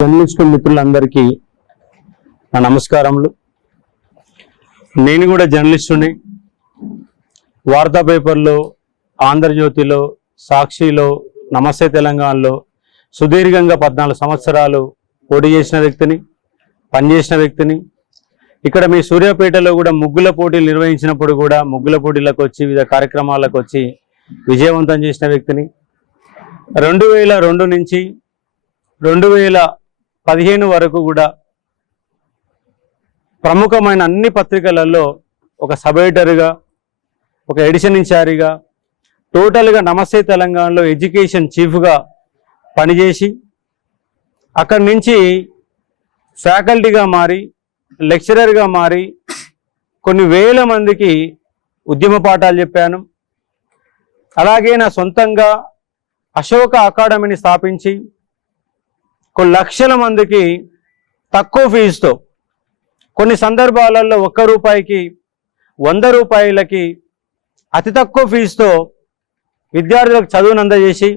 Journalist మిత్రులందరికీ నా నమస్కారములు. నేను కూడా జర్నలిస్టుని. వార్తా పేపర్లో, ఆంధ్రజ్యోతిలో, సాక్షిలో, నమస్తే తెలంగాణలో సుదీర్ఘంగా 14 సంవత్సరాలు పోటీ చేసిన వ్యక్తిని, పనిచేసిన వ్యక్తిని. ఇక్కడ మీ సూర్యాపేటలో కూడా ముగ్గుల పోటీలు నిర్వహించినప్పుడు కూడా ముగ్గుల పోటీలకు వచ్చి వివిధ కార్యక్రమాలకు వచ్చి విజయవంతం చేసిన వ్యక్తిని. 2002 నుంచి 2015 వరకు కూడా ప్రముఖమైన అన్ని పత్రికలలో ఒక సబ్ ఎడిటర్గా, ఒక ఎడిషన్ ఇన్ఛార్జిగా, టోటల్గా నమస్తే తెలంగాణలో ఎడ్యుకేషన్ చీఫ్గా పనిచేసి అక్కడి నుంచి ఫ్యాకల్టీగా మారి, లెక్చరర్గా మారి కొన్ని వేల మందికి ఉద్యమ పాఠాలు చెప్పాను. అలాగే నా సొంతంగా అశోక అకాడమీని స్థాపించి కొన్ని లక్షల మందికి తక్కువ ఫీజుతో, కొన్ని సందర్భాలలో 1 రూపాయికి 100 రూపాయలకి అతి తక్కువ ఫీజుతో విద్యార్థులకు చదువును అందజేసి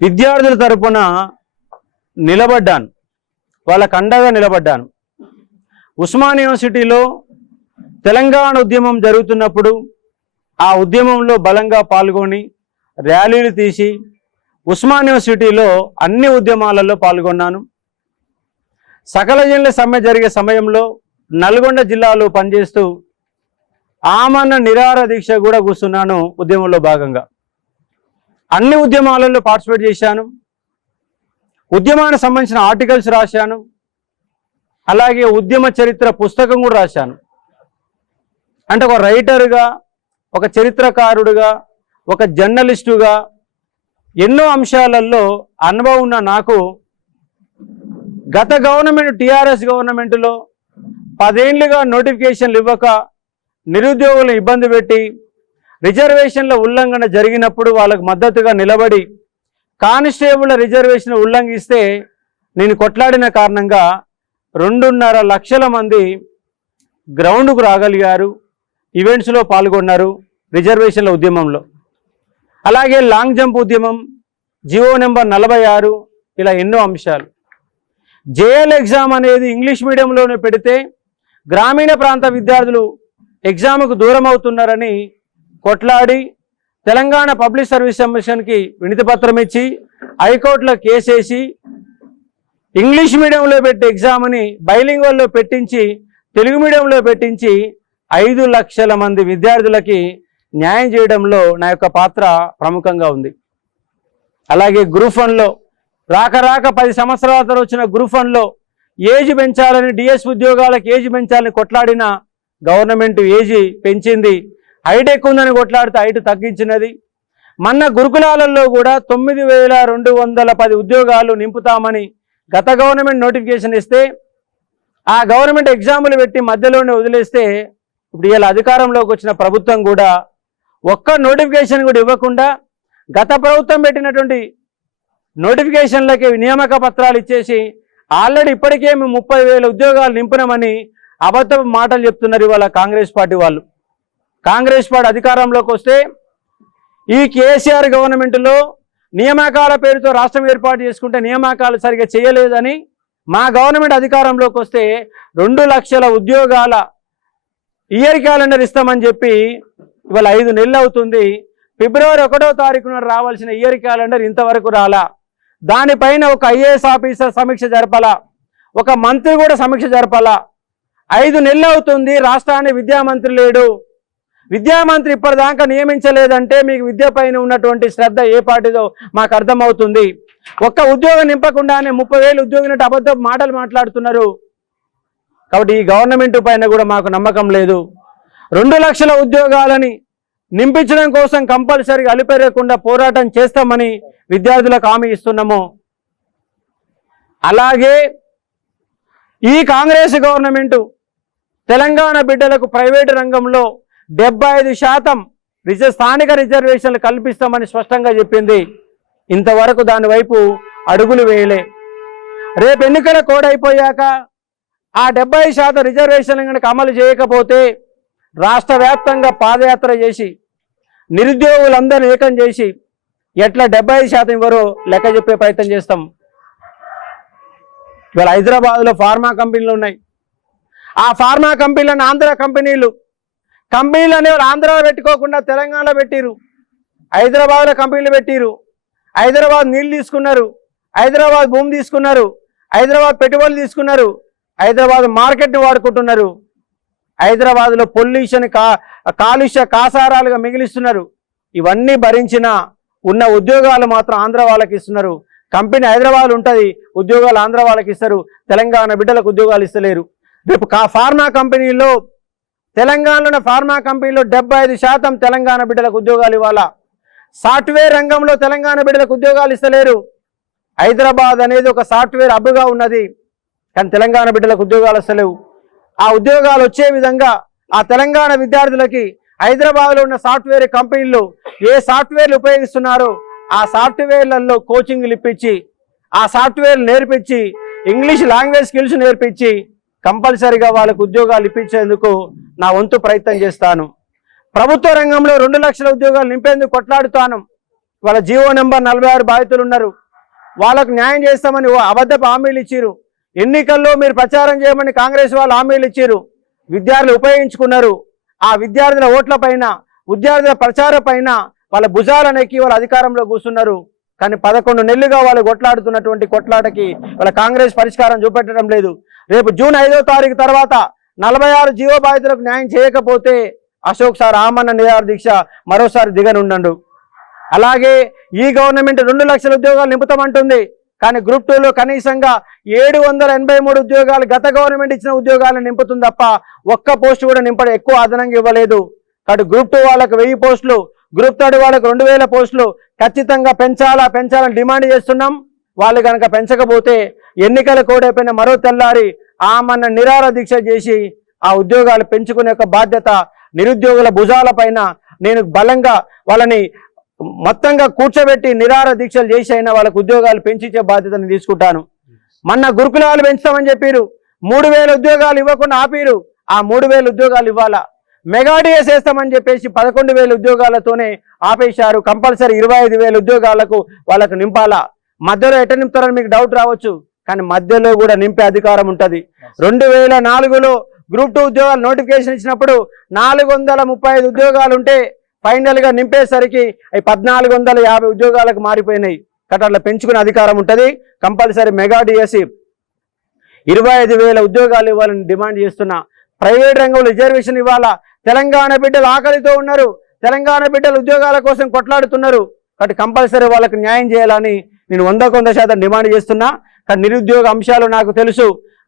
విద్యార్థుల తరపున నిలబడ్డాను, వాళ్ళకు అండగా నిలబడ్డాను. ఉస్మానియా యూనివర్సిటీలో తెలంగాణ ఉద్యమం జరుగుతున్నప్పుడు ఆ ఉద్యమంలో బలంగా పాల్గొని ర్యాలీలు తీసి ఉస్మానియా యూనివర్సిటీలో అన్ని ఉద్యమాలలో పాల్గొన్నాను. సకల జనుల సమ్మె జరిగే సమయంలో నల్గొండ జిల్లాలో పనిచేస్తూ ఆమరణ నిరాహార దీక్ష కూడా కూర్చున్నాను. ఉద్యమంలో భాగంగా అన్ని ఉద్యమాలలో పార్టిసిపేట్ చేశాను. ఉద్యమానికి సంబంధించిన ఆర్టికల్స్ రాశాను. అలాగే ఉద్యమ చరిత్ర పుస్తకం కూడా రాశాను. అంటే ఒక రైటర్గా, ఒక చరిత్రకారుడుగా, ఒక జర్నలిస్టుగా ఎన్నో అంశాలలో అనుభవం ఉన్న నాకు గత గవర్నమెంట్, టీఆర్ఎస్ గవర్నమెంట్లో 10 ఏళ్లుగా నోటిఫికేషన్లు ఇవ్వక నిరుద్యోగులను ఇబ్బంది పెట్టి రిజర్వేషన్ల ఉల్లంఘన జరిగినప్పుడు వాళ్ళకు మద్దతుగా నిలబడి కానిస్టేబుల్ రిజర్వేషన్ ఉల్లంఘిస్తే నేను కొట్లాడిన కారణంగా 2.5 లక్షల మంది గ్రౌండ్కు రాగలిగారు, ఈవెంట్స్లో పాల్గొన్నారు రిజర్వేషన్ల ఉద్యమంలో. అలాగే లాంగ్ జంప్ ఉద్యమం, జివో నెంబర్ 46, ఇలా ఎన్నో అంశాలు. జేఎల్ ఎగ్జామ్ అనేది ఇంగ్లీష్ మీడియంలోనే పెడితే గ్రామీణ ప్రాంత విద్యార్థులు ఎగ్జామ్కు దూరం అవుతున్నారని కొట్లాడి తెలంగాణ పబ్లిక్ సర్వీస్ కమిషన్కి వినతిపత్రం ఇచ్చి హైకోర్టులో కేసేసి ఇంగ్లీష్ మీడియంలో పెట్టే ఎగ్జామ్ని బైలింగ్వల్లో పెట్టించి తెలుగు మీడియంలో పెట్టించి 5 లక్షల మంది విద్యార్థులకి న్యాయం చేయడంలో నా యొక్క పాత్ర ప్రముఖంగా ఉంది. అలాగే గ్రూప్ 1లో రాక 10 సంవత్సరాల తర్వాత వచ్చిన గ్రూప్ 1లో ఏజ్ పెంచాలని, డిఎస్ ఉద్యోగాలకు ఏజ్ పెంచాలని కొట్లాడిన గవర్నమెంట్ ఏజ్ పెంచింది. హైట్ ఎక్కువ ఉందని కొట్లాడితే హైట్ తగ్గించినది. మొన్న గురుకులాలలో కూడా 9,210 ఉద్యోగాలు నింపుతామని గత గవర్నమెంట్ నోటిఫికేషన్ ఇస్తే ఆ గవర్నమెంట్ ఎగ్జాములు పెట్టి మధ్యలోనే వదిలేస్తే ఇప్పుడు ఇలా అధికారంలోకి వచ్చిన ప్రభుత్వం కూడా ఒక్క నోటిఫికేషన్ కూడా ఇవ్వకుండా గత ప్రభుత్వం పెట్టినటువంటి నోటిఫికేషన్లకి నియామక పత్రాలు ఇచ్చేసి ఆల్రెడీ ఇప్పటికే మేము 30,000 ఉద్యోగాలు నింపినామని అబద్ధపు మాటలు చెప్తున్నారు ఇవాళ కాంగ్రెస్ పార్టీ వాళ్ళు. కాంగ్రెస్ పార్టీ అధికారంలోకి వస్తే ఈ కేసీఆర్ గవర్నమెంట్లో నియామకాల పేరుతో రాష్ట్రం ఏర్పాటు చేసుకుంటే నియామకాలు సరిగా చేయలేదని మా గవర్నమెంట్ అధికారంలోకి వస్తే 2 లక్షల ఉద్యోగాల ఇయర్ క్యాలెండర్ ఇస్తామని చెప్పి ఇవాళ 5 నెలలు అవుతుంది. ఫిబ్రవరి 1వ తారీఖున రావాల్సిన ఇయర్ క్యాలెండర్ ఇంతవరకు రాలా. దానిపైన ఒక ఐఏఎస్ ఆఫీసర్ సమీక్ష జరపాలా, ఒక మంత్రి కూడా సమీక్ష జరపాలా. 5 నెలలు అవుతుంది, రాష్ట్రానికి విద్యామంత్రి లేడు. విద్యామంత్రి ఇప్పటిదాకా నియమించలేదంటే మీకు విద్య పైన ఉన్నటువంటి శ్రద్ధ ఏ పార్టీదో మాకు అర్థమవుతుంది. ఒక్క ఉద్యోగం నింపకుండానే 30,000 ఉద్యోగినట్టు అబద్ధపు మాటలు మాట్లాడుతున్నారు. కాబట్టి ఈ గవర్నమెంట్ పైన కూడా మాకు నమ్మకం లేదు. 2 లక్షల ఉద్యోగాలని నింపించడం కోసం కంపల్సరీగా అలుపెరగకుండా పోరాటం చేస్తామని విద్యార్థులకు హామీ ఇస్తున్నాము. అలాగే ఈ కాంగ్రెస్ గవర్నమెంట్ తెలంగాణ బిడ్డలకు ప్రైవేటు రంగంలో 75% స్థానిక రిజర్వేషన్లు కల్పిస్తామని స్పష్టంగా చెప్పింది. ఇంతవరకు దాని వైపు అడుగులు వేయలే. రేపు ఎన్నికల కోడ్ అయిపోయాక ఆ 70% రిజర్వేషన్లు కనుక అమలు చేయకపోతే రాష్ట్ర వ్యాప్తంగా పాదయాత్ర చేసి నిరుద్యోగులందరినీ ఏకం చేసి ఎట్లా 75% ఇవ్వరో లెక్క చెప్పే ప్రయత్నం చేస్తాం. ఇవాళ హైదరాబాద్లో ఫార్మా కంపెనీలు ఉన్నాయి. ఆ ఫార్మా కంపెనీలను ఆంధ్ర కంపెనీలు అనేవాళ్ళు ఆంధ్రాలో పెట్టుకోకుండా తెలంగాణలో పెట్టిరు. హైదరాబాద్లో కంపెనీలు పెట్టిరు. హైదరాబాద్ నీళ్ళు తీసుకున్నారు, హైదరాబాద్ భూమి తీసుకున్నారు, హైదరాబాద్ పెట్టుబడులు తీసుకున్నారు, హైదరాబాద్ మార్కెట్ వాడుకుంటున్నారు. హైదరాబాద్లో పొల్యూషన్ కాలుష్య కాసారాలుగా మిగిలిస్తున్నారు. ఇవన్నీ భరించిన ఉన్న ఉద్యోగాలు మాత్రం ఆంధ్ర వాళ్ళకి ఇస్తున్నారు. కంపెనీ హైదరాబాద్ ఉంటుంది, ఉద్యోగాలు ఆంధ్ర వాళ్ళకి ఇస్తారు. తెలంగాణ బిడ్డలకు ఉద్యోగాలు ఇస్తలేరు. రేపు ఫార్మా కంపెనీలో తెలంగాణలో ఫార్మా కంపెనీలో 75% తెలంగాణ బిడ్డలకు ఉద్యోగాలు ఇవ్వాలా. సాఫ్ట్వేర్ రంగంలో తెలంగాణ బిడ్డలకు ఉద్యోగాలు ఇస్తలేరు. హైదరాబాద్ అనేది ఒక సాఫ్ట్వేర్ హబ్గా ఉన్నది, కానీ తెలంగాణ బిడ్డలకు ఉద్యోగాలు వస్తలేవు. ఆ ఉద్యోగాలు వచ్చే విధంగా ఆ తెలంగాణ విద్యార్థులకి హైదరాబాద్లో ఉన్న సాఫ్ట్వేర్ కంపెనీలు ఏ సాఫ్ట్వేర్లు ఉపయోగిస్తున్నారో ఆ సాఫ్ట్వేర్లలో కోచింగ్లు ఇప్పించి, ఆ సాఫ్ట్వేర్లు నేర్పించి, ఇంగ్లీష్ లాంగ్వేజ్ స్కిల్స్ నేర్పించి కంపల్సరీగా వాళ్ళకు ఉద్యోగాలు ఇప్పించేందుకు నా వంతు ప్రయత్నం చేస్తాను. ప్రభుత్వ రంగంలో 2 లక్షల ఉద్యోగాలు నింపేందుకు కొట్లాడుతాను. వాళ్ళ జీవో నెంబర్ 46 బాధితులు ఉన్నారు. వాళ్ళకు న్యాయం చేస్తామని అబద్ధపు హామీలు ఇచ్చారు. ఎన్నికల్లో మీరు ప్రచారం చేయమని కాంగ్రెస్ వాళ్ళు హామీలు ఇచ్చారు. విద్యార్థులు ఉపయోగించుకున్నారు. ఆ విద్యార్థుల ఓట్ల పైన, విద్యార్థుల ప్రచారం పైన వాళ్ళ భుజాలనెక్కి వాళ్ళ అధికారంలో కూర్చున్నారు. కానీ 11 నెలలుగా వాళ్ళు కొట్లాడుతున్నటువంటి కొట్లాటకి వాళ్ళ కాంగ్రెస్ పరిష్కారం చూపెట్టడం లేదు. రేపు జూన్ 5వ తారీఖు తర్వాత 46 జీవో బాధితులకు న్యాయం చేయకపోతే అశోక్ సార్ ఆమరణ నిరాహార దీక్ష మరోసారి దిగనుండండు. అలాగే ఈ గవర్నమెంట్ 2 లక్షల ఉద్యోగాలు నింపుతామంటుంది. కానీ గ్రూప్ 2లో కనీసంగా 783 ఉద్యోగాలు గత గవర్నమెంట్ ఇచ్చిన ఉద్యోగాలను నింపుతుంది తప్ప ఒక్క పోస్టు కూడా నింపడం ఎక్కువ అదనంగా ఇవ్వలేదు. కాబట్టి గ్రూప్ 2 వాళ్ళకు 1000 పోస్టులు, గ్రూప్ 3 వాళ్ళకు 2000 పోస్టులు ఖచ్చితంగా పెంచాలని డిమాండ్ చేస్తున్నాం. వాళ్ళు కనుక పెంచకపోతే ఎన్నికల కోడైపోయిన మరో తెల్లారి ఆమరణ నిరాహార దీక్ష చేసి ఆ ఉద్యోగాలు పెంచుకునే యొక్క బాధ్యత నిరుద్యోగుల భుజాల పైన నేను బలంగా వాళ్ళని మొత్తంగా కూర్చోబెట్టి నిరాహార దీక్షలు చేసి అయినా వాళ్ళకు ఉద్యోగాలు పెంచిచ్చే బాధ్యతను తీసుకుంటాను. మొన్న గురుకులాలు పెంచుతామని చెప్పారు, 3000 ఉద్యోగాలు ఇవ్వకుండా ఆపిరు. ఆ 3000 ఉద్యోగాలు ఇవ్వాలా. మెగా డిఎస్ వేస్తామని చెప్పేసి 11,000 ఉద్యోగాలతోనే ఆపేశారు. కంపల్సరీ 25,000 ఉద్యోగాలకు వాళ్ళకు నింపాలా. మధ్యలో ఎట నింపుతారని మీకు డౌట్ రావచ్చు, కానీ మధ్యలో కూడా నింపే అధికారం ఉంటుంది. 2004లో గ్రూప్ 2 ఉద్యోగాలు నోటిఫికేషన్ ఇచ్చినప్పుడు 435 ఉద్యోగాలు ఉంటే ఫైనల్గా నింపేసరికి 1450 ఉద్యోగాలకు మారిపోయినాయి. కాబట్టి అట్లా పెంచుకునే అధికారం ఉంటుంది. కంపల్సరీ మెగా డిఎస్సి 25,000 ఉద్యోగాలు ఇవ్వాలని డిమాండ్ చేస్తున్నా. ప్రైవేట్ రంగంలో రిజర్వేషన్ ఇవ్వాలా. తెలంగాణ బిడ్డలు ఆకలితో ఉన్నారు, తెలంగాణ బిడ్డలు ఉద్యోగాల కోసం కొట్లాడుతున్నారు. కాబట్టి కంపల్సరీ వాళ్ళకు న్యాయం చేయాలని నేను 100% డిమాండ్ చేస్తున్నా. కానీ నిరుద్యోగ అంశాలు నాకు తెలుసు,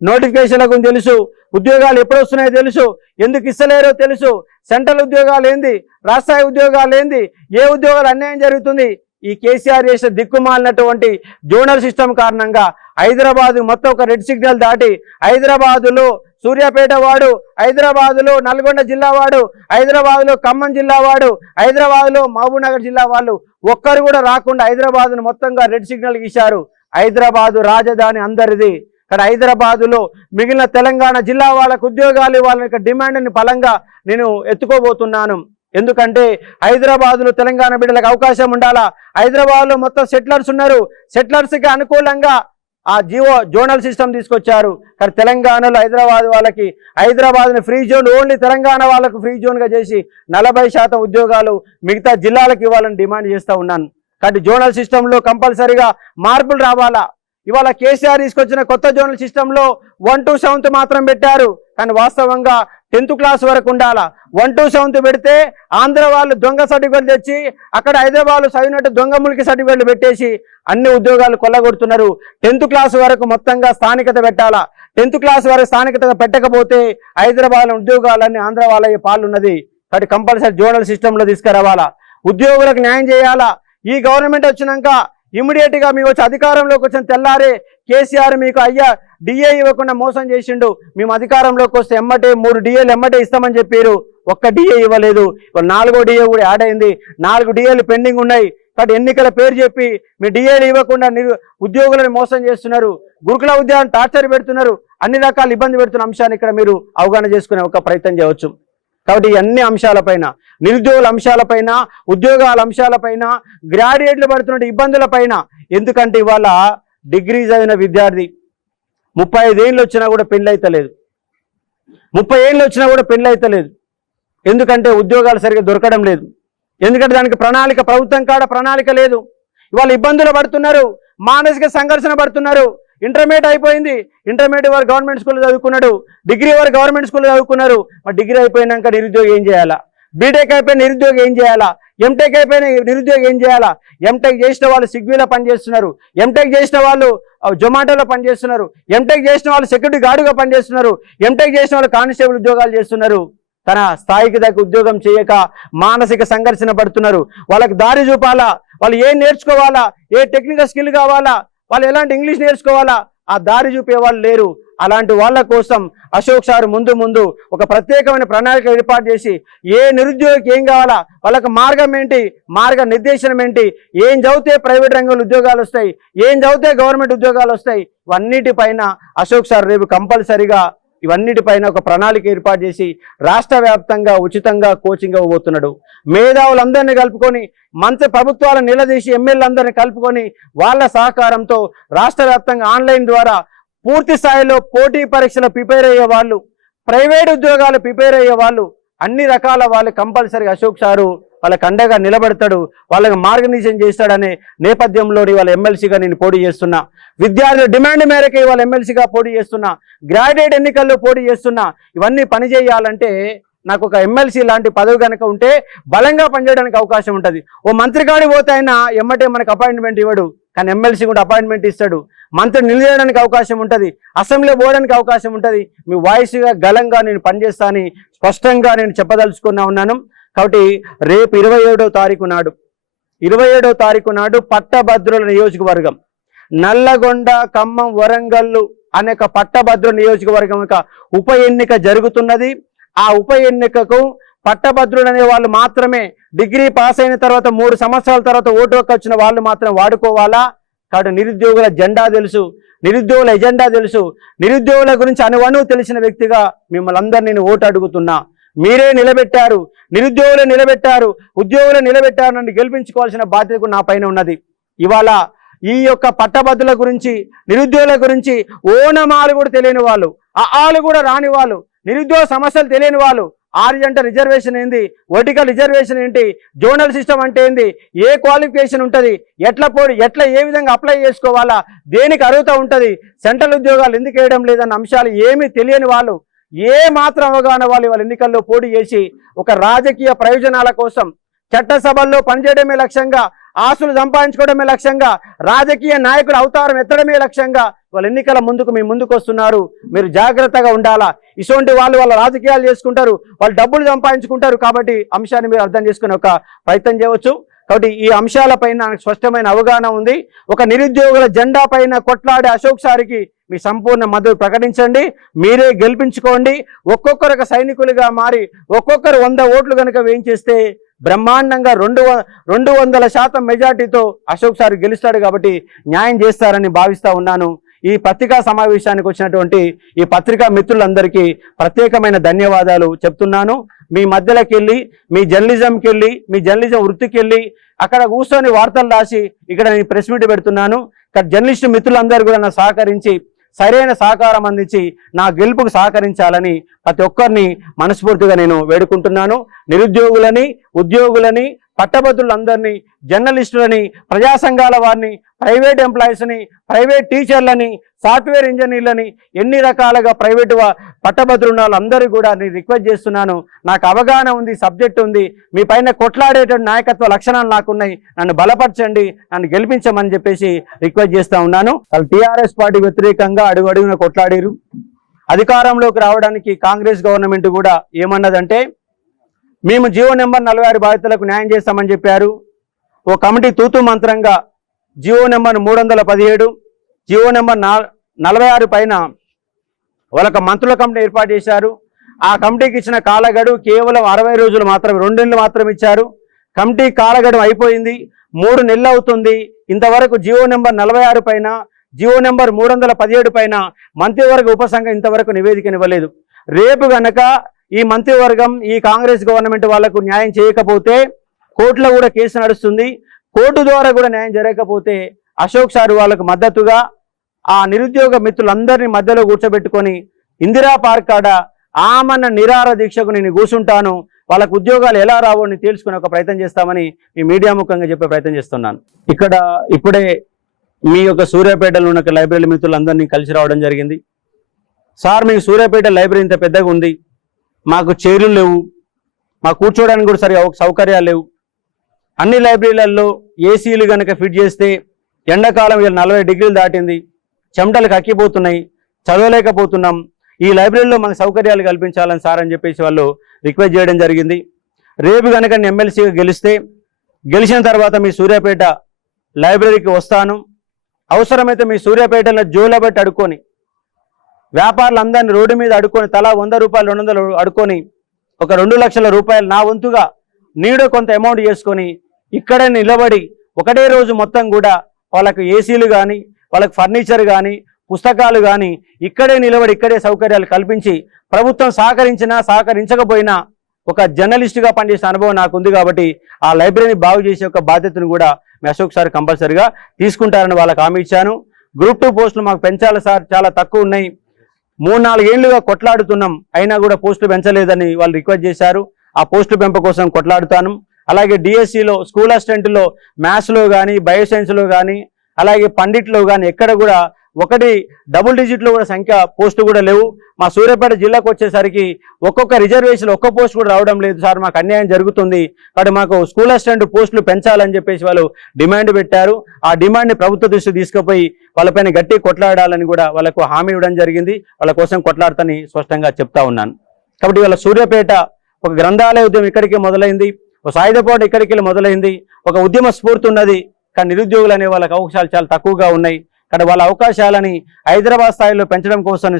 నోటిఫికేషన్ల గురించి తెలుసు, ఉద్యోగాలు ఎప్పుడు వస్తున్నాయో తెలుసు, ఎందుకు ఇస్తలేరో తెలుసు, సెంట్రల్ ఉద్యోగాలు ఏంది, రాష్ట్ర ఉద్యోగాలు ఏంది, ఏ ఉద్యోగాలు అన్యాయం జరుగుతుంది. ఈ కేసీఆర్ చేసిన దిక్కుమాలినటువంటి జోనల్ సిస్టమ్ కారణంగా హైదరాబాద్ మొత్తం ఒక రెడ్ సిగ్నల్ దాటి హైదరాబాదులో సూర్యాపేట వాడు, హైదరాబాదులో నల్గొండ జిల్లా వాడు, హైదరాబాద్లో ఖమ్మం జిల్లా వాడు, హైదరాబాద్లో మహబూబ్నగర్ జిల్లా వాళ్ళు ఒక్కరు కూడా రాకుండా హైదరాబాద్ను మొత్తంగా రెడ్ సిగ్నల్ గీశారు. హైదరాబాదు రాజధాని అందరిది. ఇక్కడ హైదరాబాదులో మిగిలిన తెలంగాణ జిల్లా వాళ్ళకు ఉద్యోగాలు ఇవ్వాలనే డిమాండ్ని బలంగా నేను ఎత్తుకోబోతున్నాను. ఎందుకంటే హైదరాబాద్లో తెలంగాణ బిడ్డలకు అవకాశం ఉండాలా. హైదరాబాద్లో మొత్తం సెటిలర్స్ ఉన్నారు, సెటిలర్స్కి అనుకూలంగా ఆ జోనల్ సిస్టమ్ తీసుకొచ్చారు. కానీ తెలంగాణలో హైదరాబాద్ని ఫ్రీ జోన్, ఓన్లీ తెలంగాణ వాళ్ళకు ఫ్రీ జోన్గా చేసి 40% ఉద్యోగాలు మిగతా జిల్లాలకు ఇవ్వాలని డిమాండ్ చేస్తూ ఉన్నాను. కాబట్టి జోనల్ సిస్టంలో కంపల్సరీగా మార్పులు రావాలా. ఇవాళ కేసీఆర్ తీసుకొచ్చిన కొత్త జోనల్ సిస్టంలో 1 to 7th మాత్రం పెట్టారు. కానీ వాస్తవంగా 10th క్లాస్ వరకు ఉండాలా. 1 to 7th పెడితే ఆంధ్ర వాళ్ళు దొంగ సర్టిఫికేట్ తెచ్చి అక్కడ హైదరాబాద్లో చదివినట్టు దొంగ ములికి సర్టిఫికేట్లు పెట్టేసి అన్ని ఉద్యోగాలు కొల్లగొడుతున్నారు. 10th క్లాస్ వరకు మొత్తంగా స్థానికత పెట్టాలా. 10th క్లాస్ వరకు స్థానికత పెట్టకపోతే హైదరాబాద్లో ఉద్యోగాలన్నీ ఆంధ్ర వాళ్ళ పాలున్నది. కాబట్టి కంపల్సరీ జోనల్ సిస్టంలో తీసుకురావాలా. ఉద్యోగులకు న్యాయం చేయాలా. ఈ గవర్నమెంట్ వచ్చినాక ఇమ్మీడియట్గా మీకు వచ్చి అధికారంలోకి వచ్చిన తెల్లారే కేసీఆర్ మీకు అయ్యా డిఏ ఇవ్వకుండా మోసం చేసిండు. మేము అధికారంలోకి వస్తే ఎమ్మటే 3 డిఏలు ఎమ్మటే ఇస్తామని చెప్పారు. ఒక్క డిఏ ఇవ్వలేదు. 4వ డిఏ కూడా యాడ్ అయింది. 4 డిఏలు పెండింగ్ ఉన్నాయి. కాబట్టి ఎన్నికల పేరు చెప్పి మీ డిఏలు ఇవ్వకుండా ఉద్యోగులను మోసం చేస్తున్నారు. గురుకుల ఉద్యోగాన్ని టార్చర్ పెడుతున్నారు. అన్ని రకాల ఇబ్బంది పెడుతున్న అంశాన్ని ఇక్కడ మీరు అవగాహన చేసుకునే ఒక ప్రయత్నం చేయవచ్చు. కాబట్టి అన్ని అంశాలపైన, నిరుద్యోగుల అంశాలపైన, ఉద్యోగాల అంశాలపైన, గ్రాడ్యుయేట్లు పడుతున్న ఇబ్బందులపైన, ఎందుకంటే ఇవాళ డిగ్రీ చదివిన విద్యార్థి 35 ఏళ్ళు వచ్చినా కూడా పెళ్ళి అయితలేదు, 30 ఏళ్ళు వచ్చినా కూడా పెళ్ళి అయితలేదు. ఎందుకంటే ఉద్యోగాలు సరిగ్గా దొరకడం లేదు, ఎందుకంటే దానికి ప్రణాళిక, ప్రభుత్వం కాడ ప్రణాళిక లేదు. ఇవాళ ఇబ్బందులు పడుతున్నారు, మానసిక సంఘర్షణ పడుతున్నారు. ఇంటర్మీడియట్ అయిపోయింది, ఇంటర్మీడియట్ వారు గవర్నమెంట్ స్కూల్లో చదువుకున్నాడు, డిగ్రీ వారు గవర్నమెంట్ స్కూల్లో చదువుకున్నారు. మరి డిగ్రీ అయిపోయినాక నిరుద్యోగం ఏం చేయాలా? బీటెక్ అయిపోయిన నిరుద్యోగం ఏం చేయాలా? ఎంటెక్ అయిపోయిన నిరుద్యోగం ఏం చేయాలా? ఎంటెక్ చేసిన వాళ్ళు స్విగ్గీలో పనిచేస్తున్నారు, ఎంటెక్ చేసిన వాళ్ళు జొమాటోలో పనిచేస్తున్నారు, ఎంటెక్ చేసిన వాళ్ళు సెక్యూరిటీ గార్డుగా పనిచేస్తున్నారు, ఎంటెక్ చేసిన వాళ్ళు కానిస్టేబుల్ ఉద్యోగాలు చేస్తున్నారు. తన స్థాయికి దగ్గర ఉద్యోగం చేయక మానసిక సంఘర్షణ పడుతున్నారు. వాళ్ళకి దారి చూపాలా, వాళ్ళు ఏం నేర్చుకోవాలా, ఏ టెక్నికల్ స్కిల్ కావాలా, వాళ్ళు ఎలాంటి ఇంగ్లీష్ నేర్చుకోవాలా, ఆ దారి చూపే వాళ్ళు లేరు. అలాంటి వాళ్ళ కోసం అశోక్ సార్ ముందు ఒక ప్రత్యేకమైన ప్రణాళిక ఏర్పాటు చేసి ఏ నిరుద్యోగికి ఏం కావాలా, వాళ్ళకి మార్గం ఏంటి, మార్గ నిర్దేశనం ఏంటి, ఏం చదివితే ప్రైవేట్ రంగంలో ఉద్యోగాలు వస్తాయి, ఏం చదివితే గవర్నమెంట్ ఉద్యోగాలు వస్తాయి, ఇవన్నిటిపైన అశోక్ సార్ రేపు కంపల్సరిగా ఇవన్నిటిపైన ఒక ప్రణాళిక ఏర్పాటు చేసి రాష్ట్ర వ్యాప్తంగా ఉచితంగా కోచింగ్ ఇవ్వబోతున్నాడు. మేధావులందరినీ కలుపుకొని, మంత్రి ప్రభుత్వాలను నిలదీసి ఎమ్మెల్యేలందరినీ కలుపుకొని వాళ్ళ సహకారంతో రాష్ట్ర వ్యాప్తంగా ఆన్లైన్ ద్వారా పూర్తి స్థాయిలో పోటీ పరీక్షలు ప్రిపేర్ అయ్యే వాళ్ళు, ప్రైవేట్ ఉద్యోగాలు ప్రిపేర్ అయ్యే వాళ్ళు, అన్ని రకాల వాళ్ళు కంపల్సరీగా అశోక్ సారు వాళ్ళకి అండగా నిలబడతాడు, వాళ్ళకి మార్గనిర్దేశం చేస్తాడనే నేపథ్యంలో వాళ్ళ ఎమ్మెల్సీగా నేను పోటీ చేస్తున్నా. విద్యార్థుల డిమాండ్ మేరకు వాళ్ళ ఎమ్మెల్సీగా పోటీ చేస్తున్నా. గ్రాడ్యుయేట్ ఎన్నికల్లో పోటీ చేస్తున్నా. ఇవన్నీ పనిచేయాలంటే నాకు ఒక ఎమ్మెల్సీ లాంటి పదవి కనుక ఉంటే బలంగా పనిచేయడానికి అవకాశం ఉంటుంది. ఓ మంత్రి కాడి పోతే అయినా ఎమ్మటే మనకు అపాయింట్మెంట్ ఇవ్వడు, కానీ ఎమ్మెల్సీ కూడా అపాయింట్మెంట్ ఇస్తాడు. మంత్రి నిలయడానికి అవకాశం ఉంటుంది, అసెంబ్లీ పోవడానికి అవకాశం ఉంటుంది. మీ వాయిస్గా గలంగా నేను పనిచేస్తానని స్పష్టంగా నేను చెప్పదలుచుకున్నా ఉన్నాను. కాబట్టి రేపు 27వ తారీఖు నాడు పట్టభద్రుల నియోజకవర్గం నల్లగొండ, ఖమ్మం, వరంగల్ అనే పట్టభద్రుల నియోజకవర్గం ఉప ఎన్నిక జరుగుతున్నది. ఆ ఉప ఎన్నికకు పట్టభద్రులు అనే వాళ్ళు మాత్రమే, డిగ్రీ పాస్ అయిన తర్వాత 3 సంవత్సరాల తర్వాత ఓటు హక్కు వచ్చిన వాళ్ళు మాత్రం వాడుకోవాలా. కాబట్టి నిరుద్యోగుల జెండా తెలుసు, నిరుద్యోగుల ఎజెండా తెలుసు, నిరుద్యోగుల గురించి అనువను తెలిసిన వ్యక్తిగా మిమ్మల్ని అందరినీ నేను ఓటు అడుగుతున్నా. మీరే నిలబెట్టారు, నిరుద్యోగులు నిలబెట్టారు, ఉద్యోగులు నిలబెట్టారు. నన్ను గెలిపించుకోవాల్సిన బాధ్యత నా పైన ఉన్నది. ఇవాళ ఈ యొక్క పట్టభద్రుల గురించి, నిరుద్యోగుల గురించి ఓనమాలు కూడా తెలియని వాళ్ళు, ఆలు కూడా రాని వాళ్ళు, నిరుద్యోగ సమస్యలు తెలియని వాళ్ళు, ఆర్జెంట రిజర్వేషన్ ఏంది, వర్టికల్ రిజర్వేషన్ ఏంటి, జోనల్ సిస్టమ్ అంటే ఏంది, ఏ క్వాలిఫికేషన్ ఉంటుంది, ఎట్లా ఏ విధంగా అప్లై చేసుకోవాలా, దేనికి అర్హత ఉంటుంది, సెంట్రల్ ఉద్యోగాలు ఎందుకు వేయడం లేదన్న అంశాలు ఏమీ తెలియని వాళ్ళు, ఏ మాత్రం అవగాహన వాళ్ళు ఎన్నికల్లో పోటీ చేసి ఒక రాజకీయ ప్రయోజనాల కోసం చట్టసభల్లో పనిచేయడమే లక్ష్యంగా, ఆస్తులు సంపాదించుకోవడమే లక్ష్యంగా, రాజకీయ నాయకుల అవతారం ఎత్తడమే లక్ష్యంగా వాళ్ళ ఎన్నికల మీ ముందుకు వస్తున్నారు. మీరు జాగ్రత్తగా ఉండాలా. ఇటువంటి వాళ్ళ రాజకీయాలు చేసుకుంటారు, వాళ్ళు డబ్బులు సంపాదించుకుంటారు. కాబట్టి అంశాన్ని మీరు అర్థం చేసుకునే ఒక ప్రయత్నం చేయవచ్చు. కాబట్టి ఈ అంశాలపైన నాకు స్పష్టమైన అవగాహన ఉంది. ఒక నిరుద్యోగుల జెండా పైన కొట్లాడే అశోక్ సారికి మీ సంపూర్ణ మద్దతు ప్రకటించండి, మీరే గెలిపించుకోండి. ఒక్కొక్కరు ఒక సైనికులుగా మారి ఒక్కొక్కరు 100 ఓట్లు కనుక వేయించేస్తే బ్రహ్మాండంగా 200% మెజార్టీతో అశోక్ సార్ గెలుస్తాడు. కాబట్టి న్యాయం చేస్తారని భావిస్తూ ఉన్నాను. ఈ పత్రికా సమావేశానికి వచ్చినటువంటి ఈ పత్రికా మిత్రులందరికీ ప్రత్యేకమైన ధన్యవాదాలు చెప్తున్నాను. మీ మధ్యలోకి వెళ్ళి, మీ జర్నలిజంకి వెళ్ళి, మీ జర్నలిజం వృత్తికి వెళ్ళి అక్కడ కూర్చొని వార్తలు రాసి ఇక్కడ నేను ప్రెస్ మీట్ పెడుతున్నాను. ఇక్కడ జర్నలిస్టు మిత్రులందరూ కూడా నా సహకరించి సరైన సహకారం అందించి నా గెలుపుకు సహకరించాలని ప్రతి ఒక్కరిని మనస్ఫూర్తిగా నేను వేడుకుంటున్నాను. నిరుద్యోగులని, ఉద్యోగులని, పట్టభద్రులందరినీ, జర్నలిస్టులని, ప్రజా సంఘాల వారిని, ప్రైవేట్ ఎంప్లాయీస్ని, ప్రైవేట్ టీచర్లని, సాఫ్ట్వేర్ ఇంజనీర్లని, ఎన్ని రకాలుగా ప్రైవేటు పట్టభద్రుల వాళ్ళందరూ కూడా నేను రిక్వెస్ట్ చేస్తున్నాను. నాకు అవగాహన ఉంది, సబ్జెక్ట్ ఉంది, మీ పైన కొట్లాడేటువంటి నాయకత్వ లక్షణాలు నాకున్నాయి, నన్ను బలపరచండి, నన్ను గెలిపించమని చెప్పేసి రిక్వెస్ట్ చేస్తూ ఉన్నాను. వాళ్ళు టీఆర్ఎస్ పార్టీ వ్యతిరేకంగా అడుగడుగున కొట్లాడారు. అధికారంలోకి రావడానికి కాంగ్రెస్ గవర్నమెంట్ కూడా ఏమన్నదంటే, మేము జీవో నెంబర్ 46 బాధితులకు న్యాయం చేస్తామని చెప్పారు. ఓ కమిటీ తూతు మంత్రంగా జీవో నెంబర్ 317, జీవో నెంబర్ 46 పైన వాళ్ళకి మంత్రుల కమిటీ ఏర్పాటు చేశారు. ఆ కమిటీకి ఇచ్చిన కాలగడువు కేవలం 60 రోజులు మాత్రమే, 2 నెలలు మాత్రమే ఇచ్చారు. కమిటీ కాలగడువు అయిపోయింది, 3 నెలలు అవుతుంది. ఇంతవరకు జీవో నెంబర్ 46 పైన, జీవో నెంబర్ 317 పైన మంత్రివర్గ ఉపసంఘం ఇంతవరకు నివేదికనివ్వలేదు. రేపు గనక ఈ మంత్రివర్గం, ఈ కాంగ్రెస్ గవర్నమెంట్ వాళ్లకు న్యాయం చేయకపోతే కోర్టులో కూడా కేసు నడుస్తుంది. కోర్టు ద్వారా కూడా న్యాయం జరగకపోతే అశోక్ సార్ వాళ్ళకు మద్దతుగా ఆ నిరుద్యోగ మిత్రులందరినీ మధ్యలో కూర్చోబెట్టుకొని ఇందిరా పార్క్ కాడ ఆమన్న నిరాహార దీక్షకు నేను కూర్చుంటాను, వాళ్ళకు ఉద్యోగాలు ఎలా రావో అని తెలుసుకునే ఒక ప్రయత్నం చేస్తామని ఈ మీడియా ముఖంగా చెప్పే ప్రయత్నం చేస్తున్నాను. ఇక్కడ ఇప్పుడే మీ యొక్క సూర్యాపేటలో ఉన్న లైబ్రరీ మిత్రులందరినీ కలిసి రావడం జరిగింది. సార్, మీకు సూర్యాపేట లైబ్రరీ ఇంత పెద్దగా ఉంది, మాకు చైర్లు లేవు, మాకు కూర్చోవడానికి కూడా సరిగా సౌకర్యాలు లేవు. అన్ని లైబ్రరీలలో ఏసీలు కనుక ఫిట్ చేస్తే ఎండాకాలం 40 డిగ్రీలు దాటింది, చెమటలు కక్కిపోతున్నాయి, చదవలేకపోతున్నాం, ఈ లైబ్రరీలో మనకు సౌకర్యాలు కల్పించాలని సార్ అని చెప్పేసి వాళ్ళు రిక్వెస్ట్ చేయడం జరిగింది. రేపు కనుక నేను ఎమ్మెల్సీగా గెలిచిన తర్వాత మీ సూర్యాపేట లైబ్రరీకి వస్తాను. అవసరమైతే మీ సూర్యాపేటలో జోలబెట్టి అడుక్కొని, వ్యాపారులందరినీ రోడ్డు మీద అడుక్కొని, తలా 100 రూపాయలు 200 అడుక్కొని ఒక 2 లక్షల రూపాయలు నా వంతుగా నీడో కొంత అమౌంట్ చేసుకొని ఇక్కడే నిలబడి ఒకటే రోజు మొత్తం కూడా వాళ్ళకు ఏసీలు కానీ, వాళ్ళకు ఫర్నిచర్ కానీ, పుస్తకాలు కానీ ఇక్కడే నిలబడి ఇక్కడే సౌకర్యాలు కల్పించి ప్రభుత్వం సహకరించినా సహకరించకపోయినా ఒక జర్నలిస్టుగా పనిచేసే అనుభవం నాకు ఉంది కాబట్టి ఆ లైబ్రరీని బాగు చేసే ఒక బాధ్యతను కూడా మీ అశోక్ సార్ కంపల్సరిగా తీసుకుంటారని వాళ్ళకి హామీ ఇచ్చాను. గ్రూప్ 2 పోస్టులు మాకు పెంచాలి సార్, చాలా తక్కువ ఉన్నాయి, 3-4 ఏళ్లుగా కొట్లాడుతున్నాం, అయినా కూడా పోస్టులు పెంచలేదని వాళ్ళు రిక్వెస్ట్ చేశారు. ఆ పోస్టుల పెంపు కోసం కొట్లాడుతాను. అలాగే డిఎస్సిలో స్కూల్ అసిస్టెంట్లో మ్యాథ్స్లో కానీ, బయోసైన్స్లో కానీ, అలాగే పండిట్లో కానీ ఎక్కడ కూడా ఒకటి డబుల్ డిజిట్లో కూడా సంఖ్య పోస్టు కూడా లేవు. మా సూర్యాపేట జిల్లాకు వచ్చేసరికి ఒక్కొక్క రిజర్వేషన్ ఒక్క పోస్ట్ కూడా రావడం లేదు సార్, మాకు అన్యాయం జరుగుతుంది, కాబట్టి మాకు స్కూల్ అసిస్టెంట్ పోస్టులు పెంచాలని చెప్పేసి వాళ్ళు డిమాండ్ పెట్టారు. ఆ డిమాండ్ని ప్రభుత్వ దృష్టి తీసుకుపోయి వాళ్ళపైన గట్టి కొట్లాడాలని కూడా వాళ్ళకు హామీ ఇవ్వడం జరిగింది. వాళ్ళ కోసం కొట్లాడతాని స్పష్టంగా చెప్తా ఉన్నాను. కాబట్టి వాళ్ళ సూర్యాపేట ఒక గ్రంథాలయ ఉద్యమం ఇక్కడికి మొదలైంది, ఒక సాయుధ పోరాటం ఇక్కడికి వెళ్ళి మొదలైంది, ఒక ఉద్యమ స్ఫూర్తి ఉన్నది. కానీ నిరుద్యోగులు అనే వాళ్ళకి అవకాశాలు చాలా తక్కువగా ఉన్నాయి. కానీ వాళ్ళ అవకాశాలని హైదరాబాద్ స్థాయిలో పెంచడం కోసం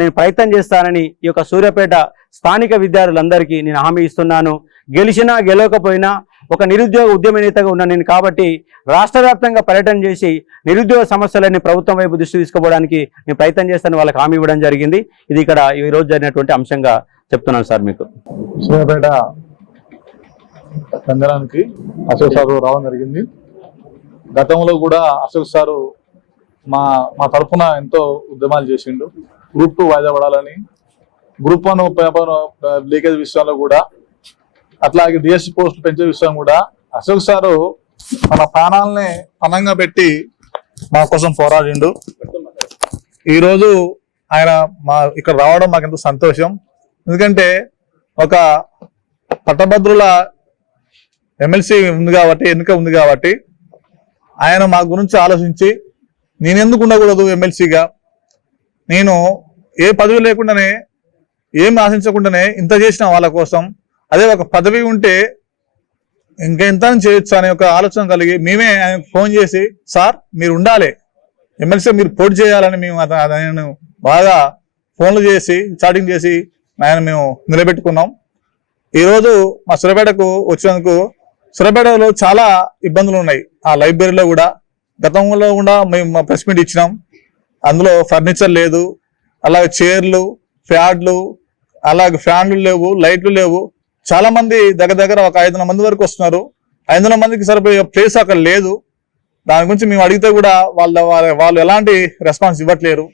నేను ప్రయత్నం చేస్తానని ఈ యొక్క సూర్యాపేట స్థానిక విద్యార్థులందరికీ నేను హామీ ఇస్తున్నాను. గెలిచినా గెలవకపోయినా ఒక నిరుద్యోగ ఉద్యమ నేతగా ఉన్న నేను కాబట్టి రాష్ట్ర వ్యాప్తంగా పర్యటన చేసి నిరుద్యోగ సమస్యలన్నీ ప్రభుత్వం వైపు దృష్టి తీసుకోవడానికి నేను ప్రయత్నం చేస్తాను వాళ్ళకి హామీ ఇవ్వడం జరిగింది. ఇది ఇక్కడ ఈ రోజు జరిగినటువంటి అంశంగా చెప్తున్నాను సార్. మీకు సూర్యాపేట కేంద్రానికి అశోక్ సార్ రావడం జరిగింది. గతంలో కూడా అశోక్ సారు మా తరఫున ఎంతో ఉద్యమాలు చేసిండు. గ్రూప్ 2 వాయిదా పడాలని, గ్రూప్ 1 పేపర్ లీకేజ్ విషయంలో కూడా, అట్లాగే డిఎస్సి పోస్టులు పెంచే విషయం కూడా అశోక్ సారు మన ప్రాణాలని పణంగా పెట్టి మా కోసం పోరాడిండు. ఈరోజు ఆయన ఇక్కడ రావడం మాకు ఎంతో సంతోషం. ఎందుకంటే ఒక పట్టభద్రుల ఎమ్మెల్సీ ఉంది కాబట్టి, ఎన్నిక ఉంది కాబట్టి ఆయన మా గురించి ఆలోచించి నేనెందుకు ఉండకూడదు ఎమ్మెల్సీగా, నేను ఏ పదవి లేకుండానే ఏం ఆశించకుండానే ఇంత చేసిన వాళ్ళ కోసం, అదే ఒక పదవి ఉంటే ఇంకా ఎంత చేయొచ్చు అనే ఒక ఆలోచన కలిగి మేమే ఆయనకు ఫోన్ చేసి, సార్ మీరు ఉండాలి ఎమ్మెల్సీ, మీరు పోటీ చేయాలని మేము ఆయన బాగా ఫోన్లు చేసి చాటింగ్ చేసి ఆయన మేము నిలబెట్టుకున్నాం. ఈరోజు మా సూర్యాపేటకు వచ్చినందుకు, సూర్యాపేటలో చాలా ఇబ్బందులు ఉన్నాయి. ఆ లైబ్రరీలో కూడా గతంలో కూడా మేము ప్రెస్ మీట్ ఇచ్చినాం, అందులో ఫర్నిచర్ లేదు, అలాగే చైర్లు, ఫ్యాడ్లు, అలాగే ఫ్యాన్లు లేవు, లైట్లు లేవు. చాలా మంది దగ్గర ఒక 500 మంది వరకు వస్తున్నారు. 500 మందికి సరిపోయే ప్లేస్ అక్కడ లేదు. దాని గురించి మేము అడిగితే కూడా వాళ్ళు ఎలాంటి రెస్పాన్స్ ఇవ్వట్లేరు.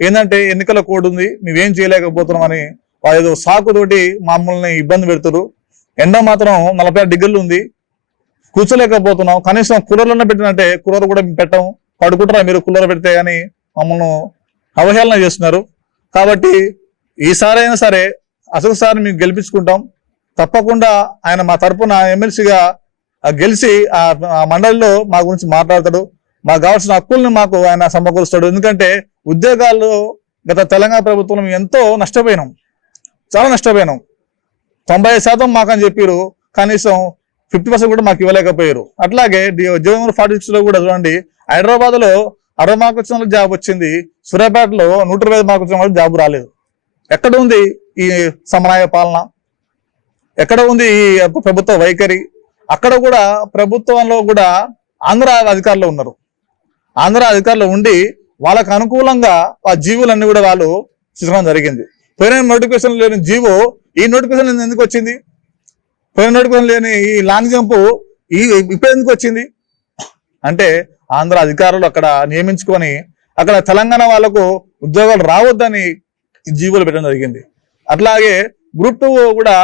ఏంటంటే ఎన్నికల కోడ్ ఉంది, మేమేం చేయలేకపోతున్నాం అని వాళ్ళు ఏదో సాకుతోటి మమ్మల్ని ఇబ్బంది పెడుతున్నారు. ఎండ మాత్రం 46 డిగ్రీలు ఉంది, కూర్చోలేకపోతున్నాం. కనీసం కూలర్లను పెట్టినంటే కూలర్ కూడా పెట్టాము, పడుకుంటారా మీరు కూలర్ పెడితే అని మమ్మల్ని అవహేళన చేస్తున్నారు. కాబట్టి ఈసారి అయినా సరే అశోక్ సార్ని మేము గెలిపించుకుంటాం. తప్పకుండా ఆయన మా తరపున ఎమ్మెల్సీగా గెలిచి ఆ మండలిలో మా గురించి మాట్లాడతాడు. మాకు కావాల్సిన హక్కుల్ని మాకు ఆయన సమకూరుస్తాడు. ఎందుకంటే ఉద్యోగాల్లో గత తెలంగాణ ప్రభుత్వం ఎంతో నష్టపోయినాం, చాలా నష్టపోయినాం. 90% మాకని చెప్పారు, కనీసం 50% కూడా మాకు ఇవ్వలేకపోయారు. అట్లాగే ఉద్యోగం 46 లో కూడా చూడండి, హైదరాబాద్ లో 60 మార్కులు వచ్చిన వాళ్ళకి జాబ్ వచ్చింది, సూర్యాపేటలో 125 మార్కులు వచ్చిన వాళ్ళకి జాబ్ రాలేదు. ఎక్కడ ఉంది ఈ సమన్వయ పాలన? ఎక్కడ ఉంది ఈ ప్రభుత్వ వైఖరి? అక్కడ కూడా ప్రభుత్వంలో కూడా ఆంధ్ర అధికారులు ఉన్నారు. ఆంధ్ర అధికారులు ఉండి వాళ్ళకు అనుకూలంగా ఆ జీవోలన్నీ కూడా వాళ్ళు చూసడం జరిగింది. పోయిన నోటిఫికేషన్ లేని జీవో ఈ నోటిఫికేషన్ ఎందుకు వచ్చింది? పోయిన నోటిఫికేషన్ లేని ఈ లాంగ్ జంప్ ఇప్పుడు ఎందుకు వచ్చింది? అంటే ఆంధ్ర అధికారులు అక్కడ నియమించుకొని అక్కడ తెలంగాణ వాళ్ళకు ఉద్యోగాలు రావద్దని ఈ జీవోలు పెట్టడం జరిగింది. అట్లాగే గ్రూప్ 2 కూడా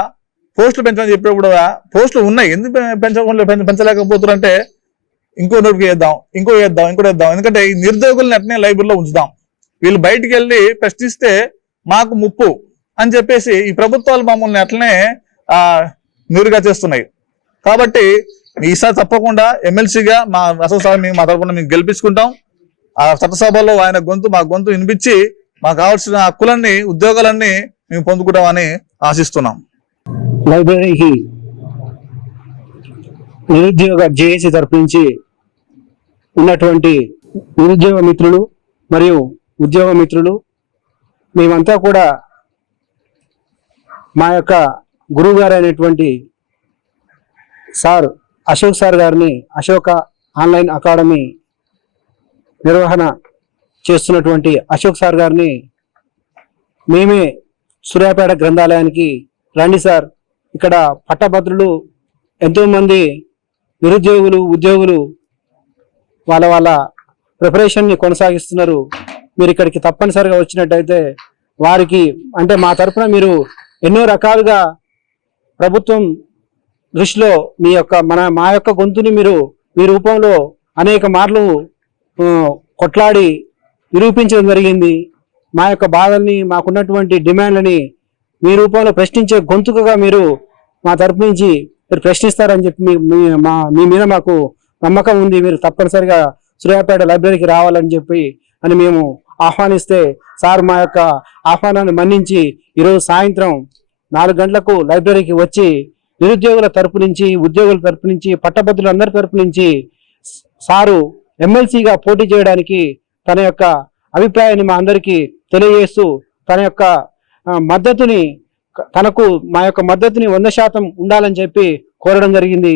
పోస్టులు పెంచమని చెప్పినప్పుడు కూడా పోస్టులు ఉన్నాయి, ఎందుకు పెంచలేకపోతున్నారు అంటే ఇంకో నోటికి వేద్దాం, ఇంకోటి వేద్దాం. ఎందుకంటే ఈ నిరుద్యోగులను అట్నే లైబ్రరీలో ఉంచుదాం, వీళ్ళు బయటికి వెళ్ళి ప్రశ్నిస్తే మాకు ముప్పు అని చెప్పేసి ఈ ప్రభుత్వాలు మమ్మల్ని అట్లనే నీరుగా చేస్తున్నాయి. కాబట్టి ఈసారి తప్పకుండా ఎమ్మెల్సీగా మా అసలు సార్ మా తరఫున మేము గెలిపించుకుంటాం. ఆ చట్టసభలో ఆయన గొంతు మా గొంతు వినిపించి మాకు కావాల్సిన హక్కులన్నీ ఉద్యోగాలన్నీ మేము పొందుకుంటామని ఆశిస్తున్నాం. లైబ్రరీకి నిరుద్యోగ జేఏసీ తరపు నుంచి ఉన్నటువంటి నిరుద్యోగ మిత్రులు మరియు ఉద్యోగ మిత్రులు మేమంతా కూడా మా యొక్క గురువు గారు అయినటువంటి సార్ అశోక్ సార్ గారిని, అశోక ఆన్లైన్ అకాడమీ నిర్వహణ చేస్తున్నటువంటి అశోక్ సార్ గారిని మేమే సూర్యాపేట గ్రంథాలయానికి రండి సార్, ఇక్కడ పట్టభద్రులు ఎంతోమంది నిరుద్యోగులు ఉద్యోగులు వాళ్ళ ప్రిపరేషన్ని కొనసాగిస్తున్నారు, మీరు ఇక్కడికి తప్పనిసరిగా వచ్చినట్టయితే వారికి అంటే మా తరఫున మీరు ఎన్నో రకాలుగా ప్రభుత్వం దృష్టిలో మా యొక్క గొంతుని మీరు మీ రూపంలో అనేక మార్లు కొట్లాడి నిరూపించడం జరిగింది. మా యొక్క బాధల్ని, మాకున్నటువంటి డిమాండ్లని మీ రూపంలో ప్రశ్నించే గొంతుకగా మీరు మా తరపు నుంచి మీరు ప్రశ్నిస్తారని చెప్పి మీ మీద మాకు నమ్మకం ఉంది. మీరు తప్పనిసరిగా సూర్యాపేట లైబ్రరీకి రావాలని చెప్పి మేము ఆహ్వానిస్తే సార్ మా యొక్క ఆహ్వానాన్ని మన్నించి ఈరోజు సాయంత్రం 4 గంటలకు లైబ్రరీకి వచ్చి నిరుద్యోగుల తరపు నుంచి, ఉద్యోగుల తరపు నుంచి, పట్టభద్రులందరి తరపు నుంచి సారు ఎమ్మెల్సీగా పోటీ చేయడానికి తన యొక్క అభిప్రాయాన్ని మా అందరికీ తెలియజేస్తూ తన యొక్క మద్దతుని మా యొక్క మద్దతుని 100% ఉండాలని చెప్పి కోరడం జరిగింది.